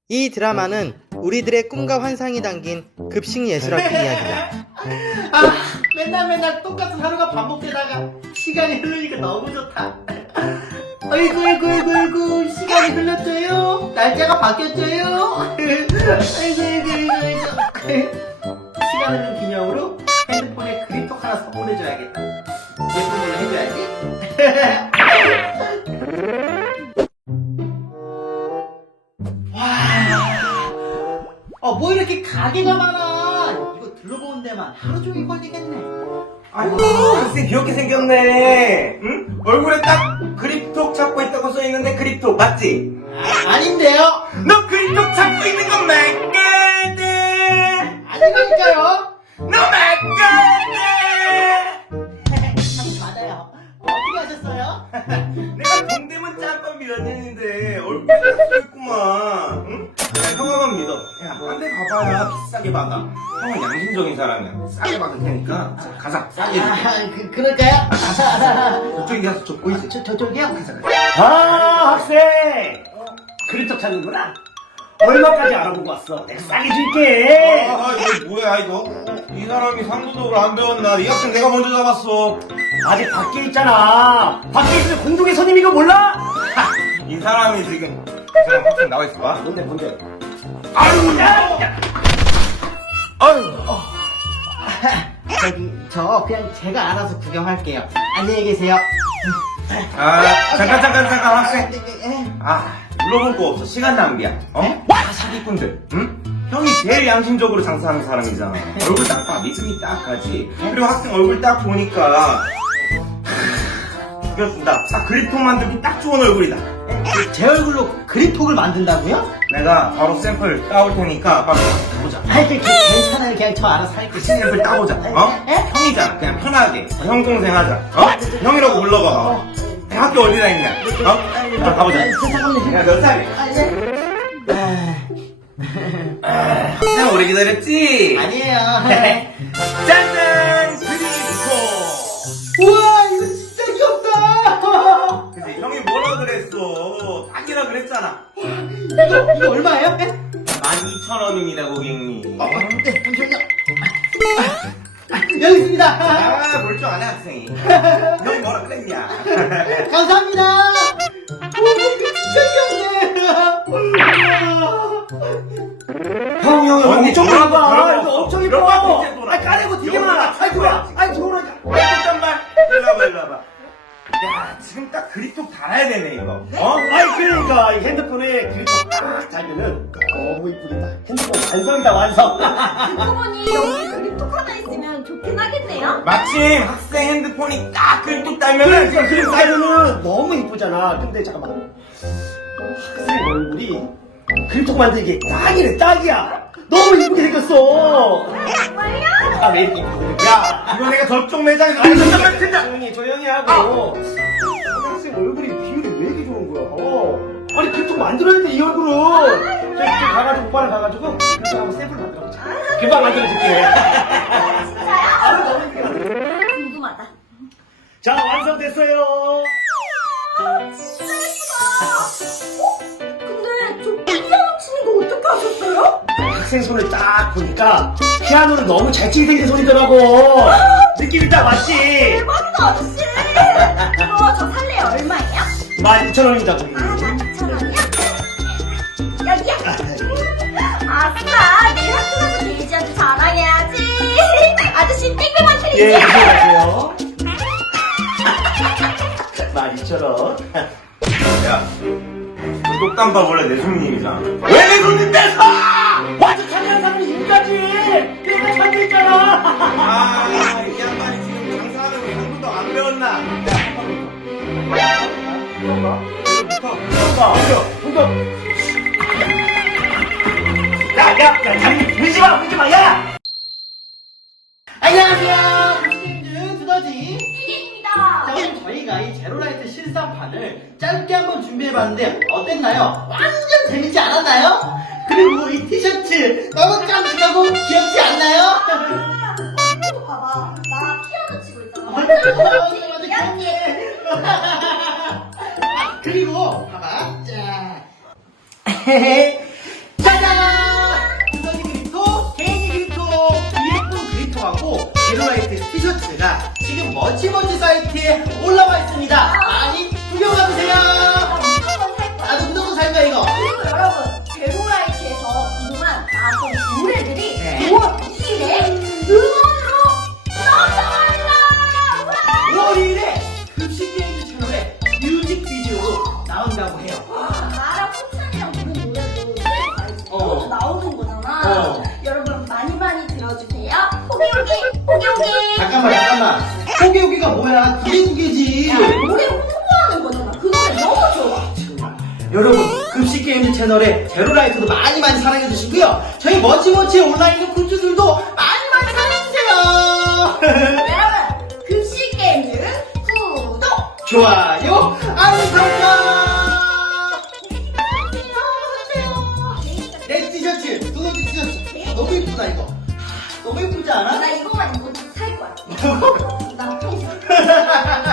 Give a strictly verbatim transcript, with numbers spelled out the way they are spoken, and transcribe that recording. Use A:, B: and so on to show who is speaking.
A: 이 드라마는 우리들의 꿈과 환상이 담긴 급식 예술학교 이야기다.
B: 아, 맨날 맨날 똑같은 하루가 반복되다가 시간이 흐르니까 너무 좋다. 아이고 아이고 아이고 아이고 시간이 흘렀어요. 날짜가 바뀌었어요. 아이고 아이고 아이고 아이고. 시간 흐른 기념으로 핸드폰에 그립톡 하나 선물해줘야겠다. 예쁜 걸로 해줘야지. 어, 뭐 이렇게 가게가 많아. 이거 둘러보는 데만 하루 종일 걸리겠네.
C: 아이고, 학생 귀엽게 생겼네. 응? 얼굴에 딱 그립톡 찾고 있다고 써있는데 그립톡 맞지?
B: 아, 아닌데요?
C: 너 그립톡 찾고 있는 건 맞거든.
B: 아니라니까요.
C: 너 맞거든.
B: 맞아요. 어떻게 하셨어요?
C: 내가 동대문 짬밥 밀어내는데 얼굴이 딱 써있구만. 응? 야, 형아만 믿어. 야, 딴 데 가봐야 비싸게 받아. 형은 양심적인 사람이야. 싸게 받을 테니까. 자, 가자. 싸게 해줄게.
B: 아, 그, 그럴까요?
C: 저쪽에 가서 저 보이지?
B: 저, 저쪽이요? 가자, 가자.
D: 아, 학생! 그립톡 찾는구나? 얼마까지 알아보고 왔어? 내가 싸게 줄게!
C: 아, 이거 뭐야, 이거? 이 사람이 상도덕을 안 배웠나? 이 학생 내가 먼저 잡았어.
D: 아직 밖에 있잖아! 밖에 있으면 공동의 손님 이거 몰라?
C: 이 사람이 지금, 이 사람 학생 나와 있어 봐.
D: 뭔데, 뭔데?
C: 아유, 야! 야. 아유,
B: 저기, 저 그냥 제가 알아서 구경할게요. 안녕히 계세요.
C: 아, 잠깐, 잠깐, 잠깐, 학생.
B: 예.
C: 아, 물어볼 거 없어. 시간 낭비야. 어? 다 사기꾼들, 응? 형이 제일 양심적으로 장사하는 사람이잖아. 얼굴 딱 봐. 믿음이 딱 가지. 그리고 학생 얼굴 딱 보니까, 하, 죽여준다. 딱 그립톡 만들기 딱 좋은 얼굴이다.
B: 제 얼굴로 그립톡을 만든다고요?
C: 내가 바로 샘플 따올 테니까 빨리 가보자.
B: 아, 그, 괜찮아요. 그냥 저 알아서 할게요.
C: 샘플 따보자. 어?
B: 에?
C: 형이잖아. 그냥 편하게 형 동생 하자. 어? 형이라고 불러봐. 학교 어디다 있냐? 어? 자, 가보자.
B: 잠깐만요.
C: 야, 몇 살이야?
B: 아, 예.
C: 학생 오래 기다렸지?
B: 아니에요.
C: 짠짠! 그리고
B: 우와, 이거 진짜 귀엽다.
C: 그치? 형이 뭐라 그랬어? 딱이라 그랬잖아.
B: 이거, 이거 얼마예요? 예?
C: 만 이천 원입니다, 고객님.
B: 어, 네, 잠시만요. 아, 아, 여기 있습니다.
C: 아, 멀쩡 안 해, 학생이. 형이 뭐라 그랬냐?
B: 감사합니다. 우와, 이거 진짜 귀엽네.
D: 형, 형, 형,
C: 언니,
D: 엄청
C: 저런
D: 이뻐!
C: 거, 저런
D: 이거
C: 거.
D: 엄청
C: 이런
D: 이뻐!
C: 거 이제 놀아.
D: 아, 까내고 뒤져마!
C: 영어나
D: 아이, 뭐야! 아이, 저거는.
C: 잠깐만. 일로 와봐, 일로 와봐. 야, 지금 딱 그립톡 달아야 되네, 이거. 어?
D: 아이, 그러니까, 이 핸드폰에 그립톡 딱 달면은 너무 이쁘겠다. 핸드폰 완성이다, 완성!
E: 어머니 여기 그립톡 하나 있으면 좋긴 하겠네요.
C: 마침 학생 핸드폰이 딱 그립톡 달면은
D: 그러니까, 그립톡 달면은 너무 이쁘잖아. 근데 잠깐만. 학생 얼굴이 그립톡 만들기 딱이네, 딱이야! 너무 이쁘게 생겼어!
E: 정말요?
D: 아, 왜 이렇게 이쁘게
C: 야, 이거 내가 저쪽 매장에서
D: 아니,
C: 잠깐만
D: 잠깐만,
C: 진짜.
D: 조용히, 조용히 하고. 학생 얼굴이 비율이 왜 이렇게 좋은 거야? 어. 아니, 그립톡 만들어야 돼, 이 얼굴은. 저기, 저기 가가지고, 오빠랑 가가지고, 그립톡 한번 샘플 만들어보자. 금방 만들어줄게. 아, 너무 이쁘게 만들어.
E: 궁금하다.
D: 자, 완성됐어요.
E: 아, 진짜 예쁘다. 어? 근데 저 피아노 치는 거 어떻게 하셨어요?
D: 학생 손을 딱 보니까, 피아노를 너무 잘 치게 생긴 손이더라고. 느낌이 딱 맞지?
E: 대박이다 아저씨. 이거 저 살래요. 얼마예요?
D: 만 이천 원입니다, 고객님.
E: 아, 만 이천 원이요? 여기요. 아싸, 내일 학교 가서 데이지한테 자랑해야지. 아저씨 땡글만
D: 예,
E: 트리지.
D: 조심하세요. 만 이천 원.
C: 야, 그 똑단밥 원래 내 손님이잖아. 왜 내 손님 뺏어!
D: 완전 착한 사람이 이까지 내가 찾아있잖아.
C: 아, 이 양반이 지금 장사하는 거 한번도 안 배웠나? 야,
D: 그런가?
C: 이거부터.
D: 그런가? 그런가? 야, 야, 야, 잠, 울지 마, 울지 마, 야!
B: 안녕하세요. 스팀즈 두더지.
E: 이게입니다.
B: 자, 오늘 저희가 이 제로라이트 실사판을 짧게 한번 준비해봤는데 어땠나요? 완전 재밌지 않았나요? 그리고 이 티셔츠 너무 깜찍하고 귀엽지 않나요?
E: 아, 이거 봐봐. 나 피아노 치고 있잖아.
B: 맞아, 맞아, 맞아,
E: 이렇게.
B: 귀엽네. 그리고 봐봐. 자, 자, 제로라이트 티셔츠가 지금 머치머치 사이트에 올라와 있습니다. 많이 구경 가주세요.
E: 나 무조건 살 거야.
B: 나도 무조건 살 거야 이거.
E: 그리고 여러분, 제로라이트에서 그동안 나왔던 노래들이
B: 네.
E: 오월 이일에 음원으로 나온다!
B: 오월 이일에 급식게임즈 채널에 뮤직비디오로 나온다고 해요.
E: 와, 나랑 포찬이랑 부른 노래도 트랙
B: 어.
E: 너도 나오는 거잖아.
B: 어.
E: 여러분 많이 많이 들어주세요. 호기호기, 호기호기.
B: 잠깐만 잠깐만. 호기호기가 뭐야? 구개구개지.
E: 노래 홍보하는 거잖아. 그 노래 너무 좋아.
B: 정말. 여러분 급식게임즈 채널에 제로라이트도 많이 많이 사랑해주시고요. 저희 머치머치 온라인 굿즈들도 많이 많이 사랑해주세요.
E: 여러분, 급식 게임즈 구독!
B: 좋아요 알림 설정. 내 티셔츠 두 번째 티셔츠 너무 예쁘다 이거. 너무 예쁘지 않아?
E: 나 이거만 입고 살 거야. 나 평생.